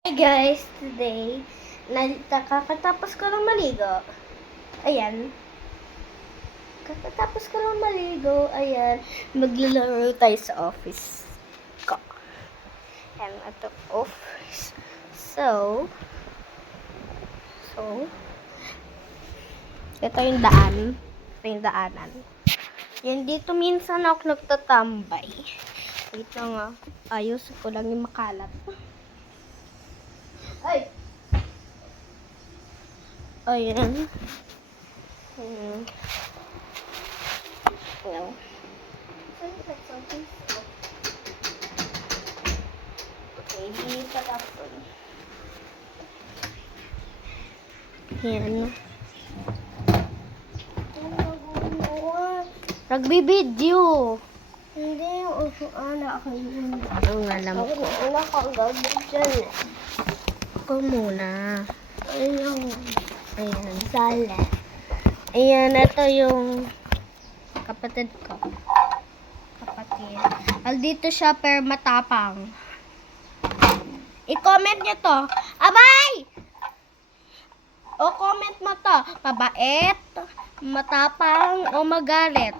Hey guys, today, kakatapos ko lang maligo. Ayan. Kakatapos ko lang maligo. Ayan. Maglalaro tayo sa office ko. Ayan, ito office. So, ito yung daan. Ito yung daanan. Yan, dito minsan ako nagtatambay. Dito nga, ayos ko lang yung makalat. Ay! Ayan. No. Okay, hindi pa tapos. Ayan. Nagbibideo. Hindi, anak ko yun. Ang alam ko. Wala kang gagawin dyan. Ako muna. Ayan. Ayan. Sala. Ayan, ito yung kapatid ko. Kapatid. Dito siya per matapang. I-comment niyo to. Abay! O comment mo to. Mabait, matapang, o magalit.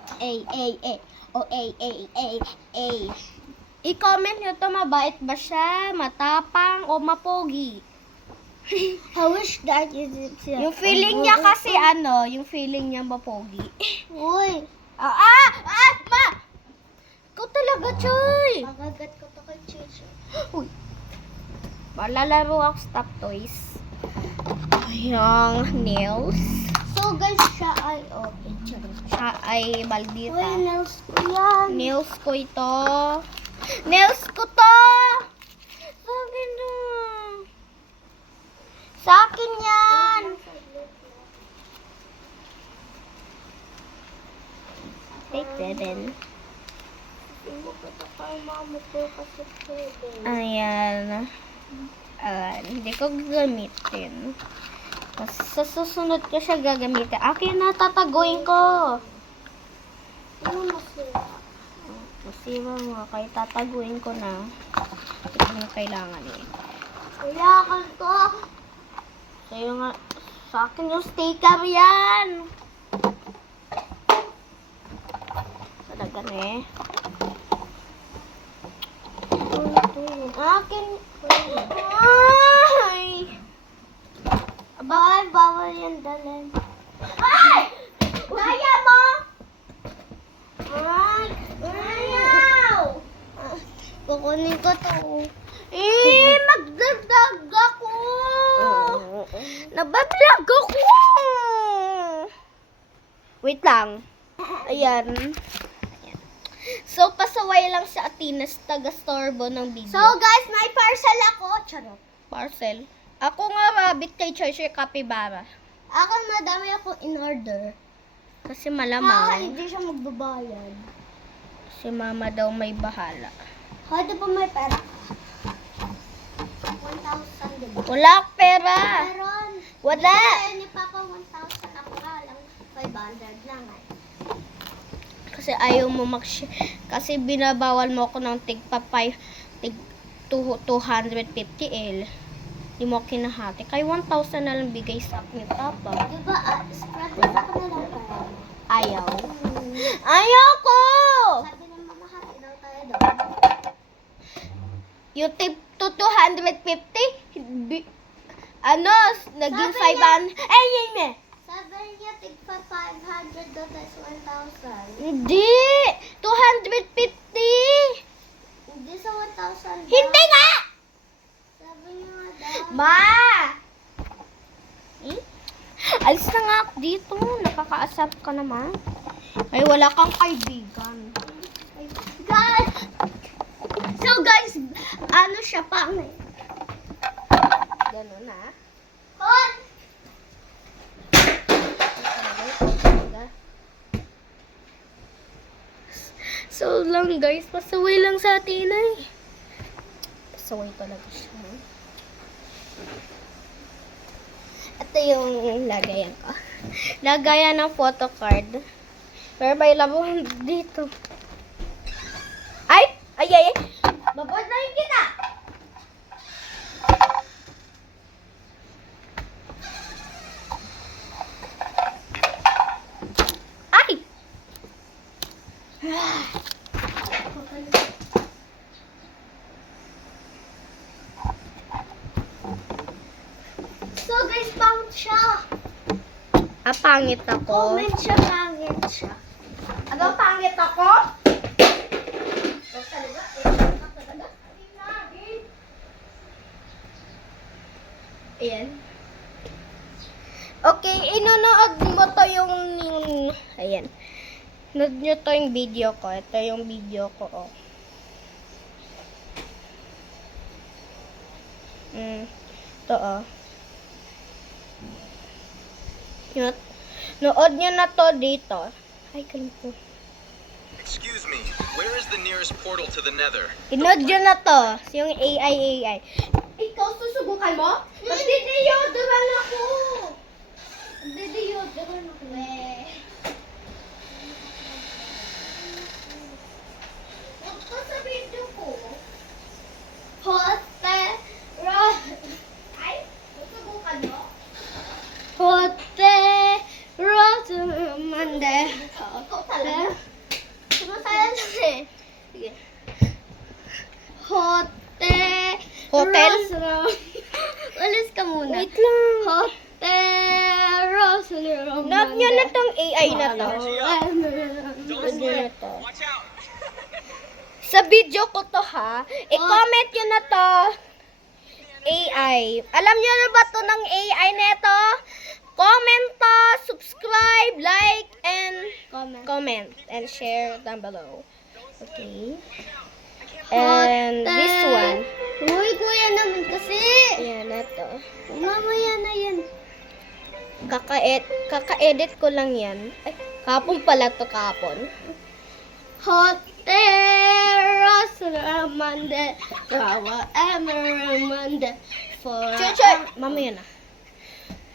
I-comment nyo to, mabait ba siya, matapang, o mapogi. I wish that is Yung feeling niya kasi yung feeling niya mapogi. Uy! Ma! Ikaw talaga, Choy! Magagat ko to kay Chicho. Uy. Malalaro ako stop toys. Yung nails. So guys, siya ay picture. Siya ay maldita. Uy, nails ko yan. Nails ko ito. Nails ko to! Sa akin to. Sa akin yan! Take 7. Ayan. Hindi ko gagamitin. Sa susunod ko siya gagamitin. Akin na, tataguin ko. Ano masira? Masira mo, kaya tataguin ko na. Ito yung kailangan eh. Kailangan to. Kaya nga, sa akin yung sticker yan. Talaga na eh. Akin. Ay! Bawal yan dalhin. Ay! Kaya mo! Ay! Ayaw! Kukunin ko to. Magdagdag ako! Nabablog ako! Wait lang. Ayan. So, pasaway lang sa Atinas, taga-storbo ng video. So guys, may parcel ako. Charot. Parcel. Ako nga rabbit kay Choy Capybara. Ako madami akong in-order. Kasi malamang. Hindi siya magbabayad. Si mama daw may bahala. Di ba may pera? 1,000 diba? Wala akong pera. Meron. Wala. Kaya ni Papa 1,000 ako nga lang. 500 lang ay. Kasi ayaw mo kasi binabawal mo ako ng tig 250L. Di mo kinahati. Kaya 1,000 na lang bigay sa akin ni Papa. Diba, spread na ako na lang pera. Ayaw. Ayaw ko! Sabi ng mama, hati daw tayo doon. Yung tip to 250, naging Sabi 500. Yun. Sabi niya, tigpa 500 daw tayo sa 1,000. Hindi! 250! Hindi sa 1,000 daw. Hindi nga! Sabi niya nga daw. Ma! Alis na nga ako dito. Nakakaasap ka naman. Ay, wala kang kaibigan. Guys! So, guys, siya pang Ganun na. Hon! So lang guys, pasaway lang sa atin ay. Pasaway talaga siya. Ito yung lagayan ko. Lagayan ng photo card. Pero may labong dito. Ay! Babad na yun kita! siya. Pangit ako. Comment siya, pangit siya. Ano, pangit ako? Ayan. Okay, inonood mo to yung ayan. Nood nyo to yung video ko. Ito yung video ko, oh. Ito, oh. Nood nyo na to dito. Ay, kalito. Excuse me, where is the nearest portal to the nether? Inood nyo na to. Yung AI. Ikaw, susubukan mo? Magdideodoran ako. Magdideodoran ako. Huwag ka sa video ko. Ay, susubukan mo? Rosamande. Ikaw talaga. Sumasayan siya eh. Sige. Hotel? Alis ka muna. Wait lang. Note nyo na tong AI na to. Note nyo na to. Watch out! Sa video ko to ha. I-comment nyo na to. AI. Alam nyo na ba to ng AI neto? Comment to, subscribe, like, and comment and share down below. Okay. And this one. Uy, kuya naman kasi. Ayan, ito. Mamaya na yan. Kaka-edit ko lang yan. Ay, kapon pala to, kapon. Rosamande, Rawa Emeramande, for... Mamaya na.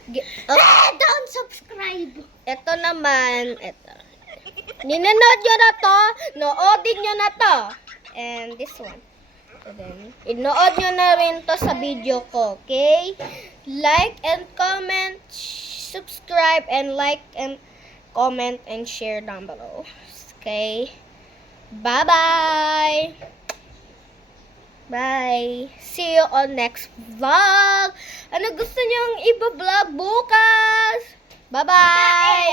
Don't subscribe! Ito naman, ito. Ninanood nyo na to, noodin nyo na to. And this one. So then, inood nyo na rin to sa video ko, okay? Like and comment, subscribe, and like and comment and share down below. Okay? Bye-bye! Bye! See you on next vlog! Ano gusto nyong iba-vlog bukas? Bye-bye!